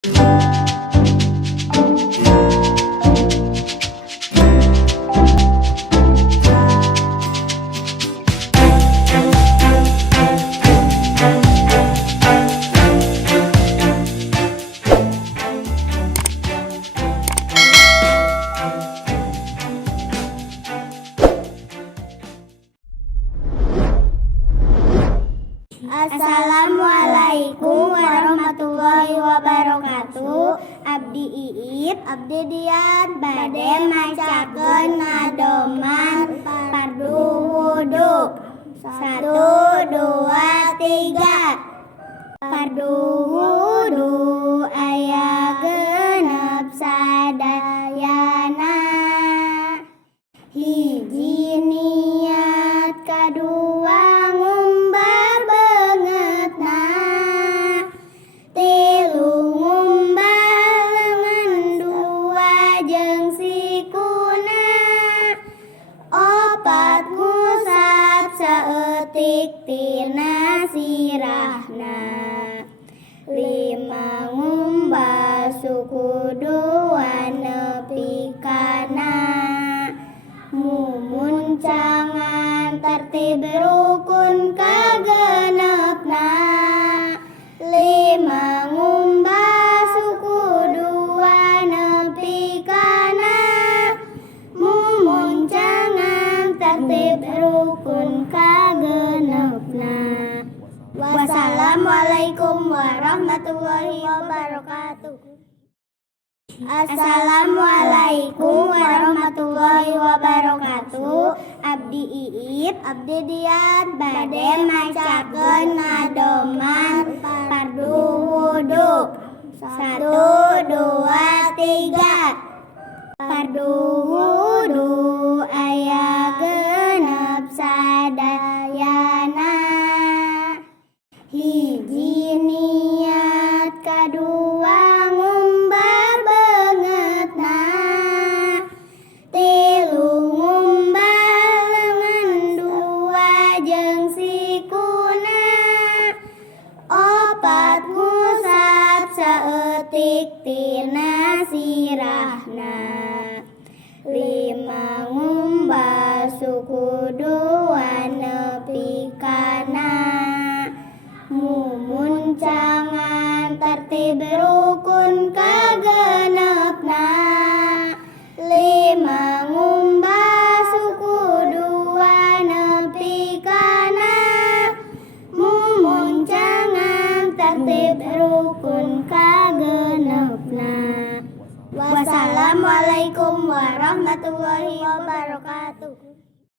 Assalamualaikum warahmatullahi wabarakatuh. Abdi Iip, Abdi Dian bade macakeun ngadoman fardu wudu. 1, 2, 3. Fardu wudu aya genep sadayana. Hiji niat, kadua ngumbar beungeutna, tilu ngumbar lengan dua jeung sikuna, opat ngusap saeutik tina sirahna, 5 ngumbah suku dua nepi kana, mumuncangan tertib rukun kagenepna, 5 ngumbah suku dua nepi kana, mumuncangan tertib rukun kagenepna. Wassalamualaikum warahmatullahi wabarakatuh. Assalamualaikum warahmatullahi wabarakatuh. Abdi Iip, Abdi Dian bade macakeun ngadoman fardu wudu. 1, 2, 3. Fardu wudu aya genep sadayana. Hiji niat, kadua ngumbar beungeutna, tilu ngumbar lengan dua jeung sikuna, opat ngusap saeutik tina sirahna, 5 ngumbah suku dua nepi kana, mumuncangan tertib rukun kagenepna, 5 ngumbah suku dua nepi kana, mumuncangan tertib rukun kagenepna. Wassalamualaikum warahmatullahi wabarakatuh.